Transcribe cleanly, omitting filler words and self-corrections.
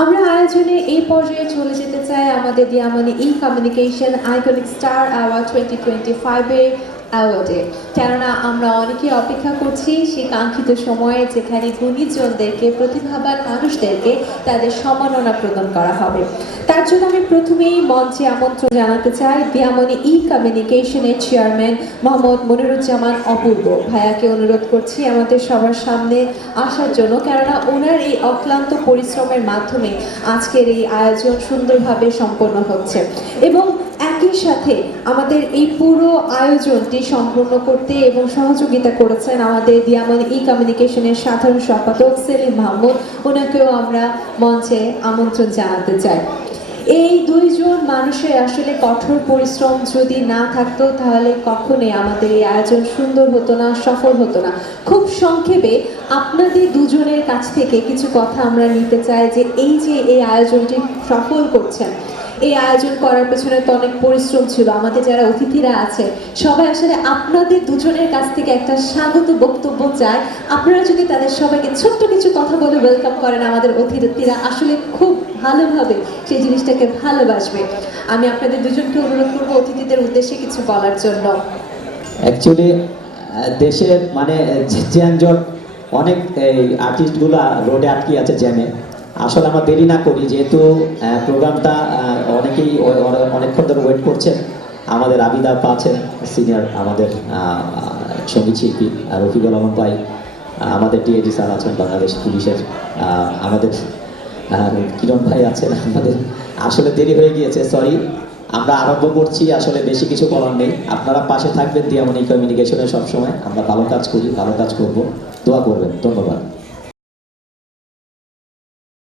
আমরা আয়োজনে এই পর্যায়ে চলে যেতে চাই আমাদের দিয়ামনি ই কমিউনিকেশন আইকনিক স্টার অ্যাওয়ার্ড 2025-এর অ্যাওয়ার্ডে। কেননা আমরা অনেকেই অপেক্ষা করছি সেই কাঙ্ক্ষিত সময়ে যেখানে গুণীজনদেরকে, প্রতিভাবান মানুষদেরকে তাদের সম্মাননা প্রদান করা হবে। তার জন্য আমি প্রথমেই মঞ্চে আমন্ত্রণ জানাতে চাই দিয়ামনি ই কমিউনিকেশনের চেয়ারম্যান মোহাম্মদ মনিরুজ্জামান অপূর্ব ভাইয়াকে অনুরোধ করছি আমাদের সবার সামনে আসার জন্য, কেননা ওনার এই অক্লান্ত পরিশ্রমের মাধ্যমে আজকের এই আয়োজন সুন্দরভাবে সম্পন্ন হচ্ছে। এবং একই সাথে আমাদের এই পুরো আয়োজনটি সম্পূর্ণ করতে এবং সহযোগিতা করেছেন আমাদের দিয়ামনি ই কমিউনিকেশনের সাধারণ সম্পাদক সেলিম মাহমুদ, ওনাকেও আমরা মঞ্চে আমন্ত্রণ জানাতে চাই। এই দুইজন মানুষের আসলে কঠোর পরিশ্রম যদি না থাকতো তাহলে কখনোই আমাদের এই আয়োজন সুন্দর হতো না, সফল হতো না। খুব সংক্ষেপে আপনাদের দুজনের কাছ থেকে কিছু কথা আমরা নিতে চাই যে এই আয়োজনটি সফল করছেন, এই আয়োজন করার পেছনে তো অনেক পরিশ্রম ছিল। আমাদের যারা অতিথিরা আছে সবাই আসলে আপনাদের দুজনের কাছ থেকে একটা স্বাগত বক্তব্য চায়। আপনারা যদি তাদের সবাইকে ছোট্ট কিছু কথা বলে ওয়েলকাম করেন, আমাদের অতিথিরা আসলে খুব ভালোভাবে সেই জিনিসটাকে ভালোবাসবে। আমি আপনাদের দুজনকে অনুরোধ করবো অতিথিদের উদ্দেশ্যে কিছু বলার জন্য। অ্যাকচুয়ালি দেশের মানে জ্যানজট, অনেক এই আর্টিস্টগুলো রোডে আটকে আছে জ্যামে। আসলে আমরা দেরি না করি, যেহেতু প্রোগ্রামটা অনেকেই অনেকক্ষণ ধরে ওয়েট করছেন। আমাদের আবিদা আপা আছেন, সিনিয়র আমাদের সঙ্গীত শিল্পী, রফিকুল রহমান ভাই, আমাদের ডিএজি স্যার আছেন বাংলাদেশ পুলিশের, আমাদের কিরণ ভাই আছেন। আমাদের আসলে দেরি হয়ে গিয়েছে, সরি। আমরা আরম্ভ করছি, আসলে বেশি কিছু বলার নেই। আপনারা পাশে থাকবেন দিয়ামনি কমিউনিকেশনের সবসময়। আমরা ভালো কাজ করি, ভালো কাজ করব, দোয়া করবেন। ধন্যবাদ।